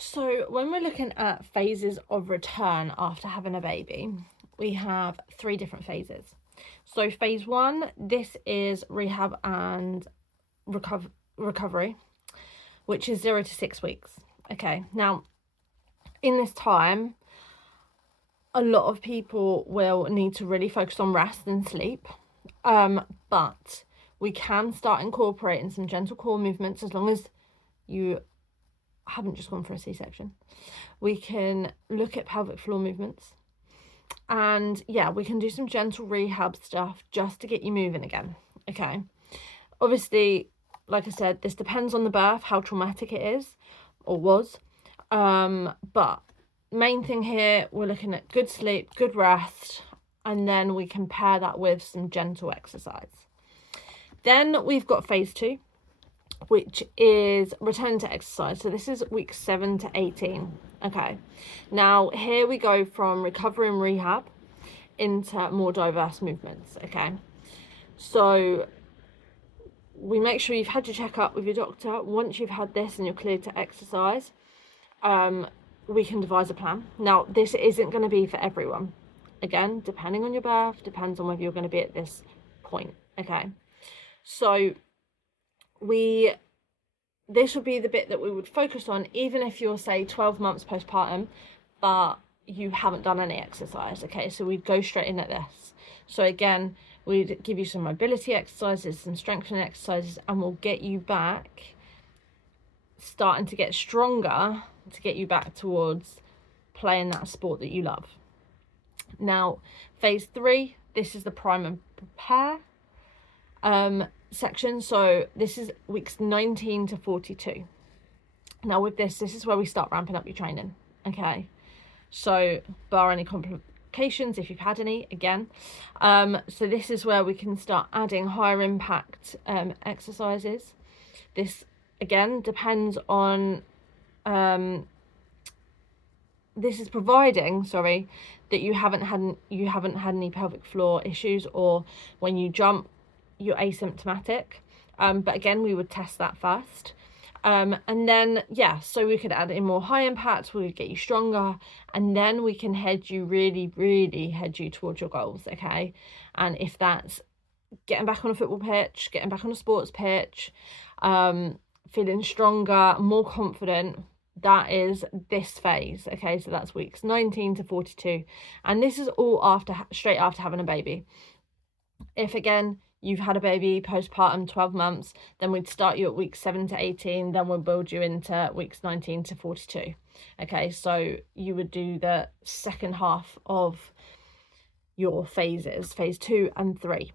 So when we're looking at phases of return after having a baby, we have 3 different phases. So phase 1, this is rehab and recovery, which is 0 to 6 weeks. Okay, now in this time, a lot of people will need to really focus on rest and sleep, but we can start incorporating some gentle core movements as long as you haven't just gone for a C-section. We can look at pelvic floor movements, and yeah, we can do some gentle rehab stuff just to get you moving again. Okay, obviously, like I said, this depends on the birth, how traumatic it is or was, but main thing here, we're looking at good sleep, good rest, and then we can pair that with some gentle exercise. Then we've got phase 2, which is return to exercise. So this is week 7 to 18. Okay, now here we go from recovery and rehab into more diverse movements. Okay, so we make sure you've had your checkup with your doctor. Once you've had this and you're cleared to exercise, we can devise a plan. Now, this isn't going to be for everyone. Again, depending on your birth, depends on whether you're going to be at this point. Okay, so this would be the bit that we would focus on, even if you're, say, 12 months postpartum, but you haven't done any exercise. Okay, so we'd go straight in at this. So again, we'd give you some mobility exercises, some strengthening exercises, and we'll get you back, starting to get stronger, to get you back towards playing that sport that you love. Now, phase 3, this is the prime and prepare section. So this is weeks 19 to 42. Now with this is where we start ramping up your training. Okay, so bar any complications, if you've had any, again, so this is where we can start adding higher impact exercises. This again depends on this is providing, that you haven't had any pelvic floor issues, or when you jump you're asymptomatic, but again we would test that first, and then so we could add in more high impact, we would get you stronger, and then we can head you towards your goals. Okay, and if that's getting back on a football pitch, getting back on a sports pitch, feeling stronger, more confident, that is this phase. Okay, so that's weeks 19 to 42, and this is all straight after having a baby. If again you've had a baby postpartum 12 months, then we'd start you at weeks 7 to 18, then we'll build you into weeks 19 to 42. Okay, so you would do the second half of your phases, phase 2 and 3.